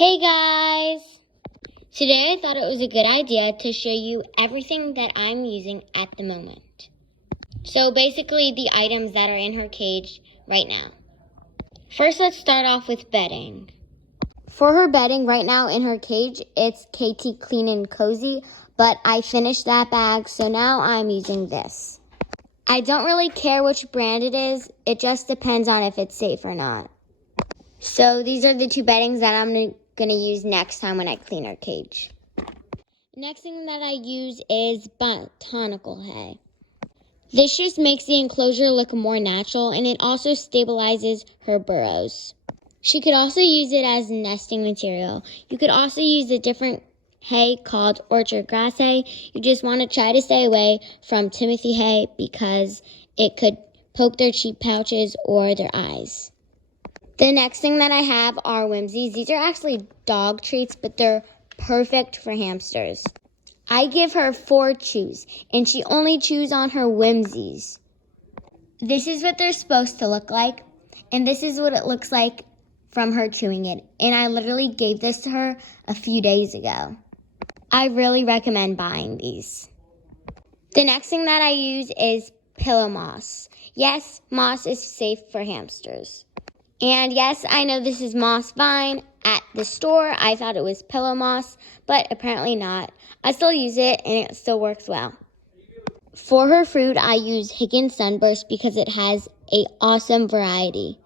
Hey guys! Today I thought it was a good idea to show you everything that I'm using at the moment. So basically the items that are in her cage right now. First, let's start off with bedding. For her bedding right now in her cage, it's KT Clean and Cozy, but I finished that bag, so now I'm using this. I don't really care which brand it is, it just depends on if it's safe or not. So these are the two beddings that I'm going to use next time when I clean her cage. Next thing that I use is botanical hay. This just makes the enclosure look more natural, and it also stabilizes her burrows. She could also use it as nesting material. You could also use a different hay called orchard grass hay. You just want to try to stay away from Timothy hay because it could poke their cheek pouches or their eyes. The next thing that I have are whimsies. These are actually dog treats, but they're perfect for hamsters. I give her 4 chews, and she only chews on her whimsies. This is what they're supposed to look like, and this is what it looks like from her chewing it. And I literally gave this to her a few days ago. I really recommend buying these. The next thing that I use is pillow moss. Yes, moss is safe for hamsters. And yes, I know this is moss vine. At the store, I thought it was pillow moss, but apparently not. I still use it, and it still works well. For her food, I use Higgins Sunburst because it has an awesome variety.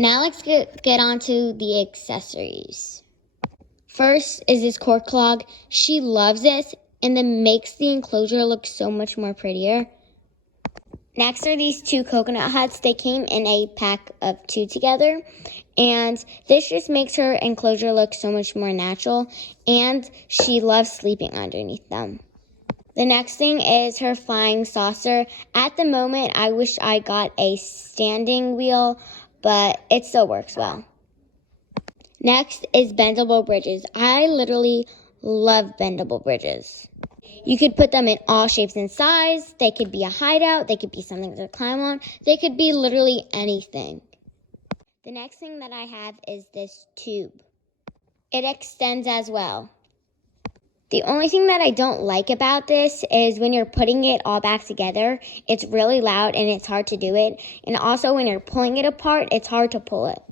Now let's get on to the accessories. First is this cork clog. She loves this, and it makes the enclosure look so much more prettier. Next are these 2 coconut huts. They came in a pack of 2 together, and this just makes her enclosure look so much more natural, and she loves sleeping underneath them. The next thing is her flying saucer. At the moment, I wish I got a standing wheel, but it still works well. Next is bendable bridges. I literally love bendable bridges. You could put them in all shapes and sizes. They could be a hideout. They could be something to climb on. They could be literally anything. The next thing that I have is this tube. It extends as well. The only thing that I don't like about this is when you're putting it all back together, it's really loud and it's hard to do it. And also when you're pulling it apart, it's hard to pull it.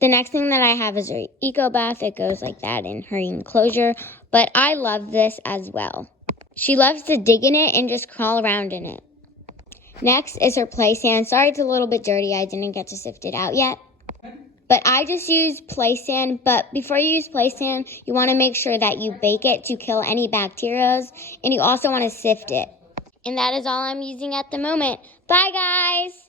The next thing that I have is her eco bath. It goes like that in her enclosure, but I love this as well. She loves to dig in it and just crawl around in it. Next is her play sand. Sorry it's a little bit dirty. I didn't get to sift it out yet. But I just use play sand. But before you use play sand, you want to make sure that you bake it to kill any bacteria. And you also want to sift it. And that is all I'm using at the moment. Bye, guys!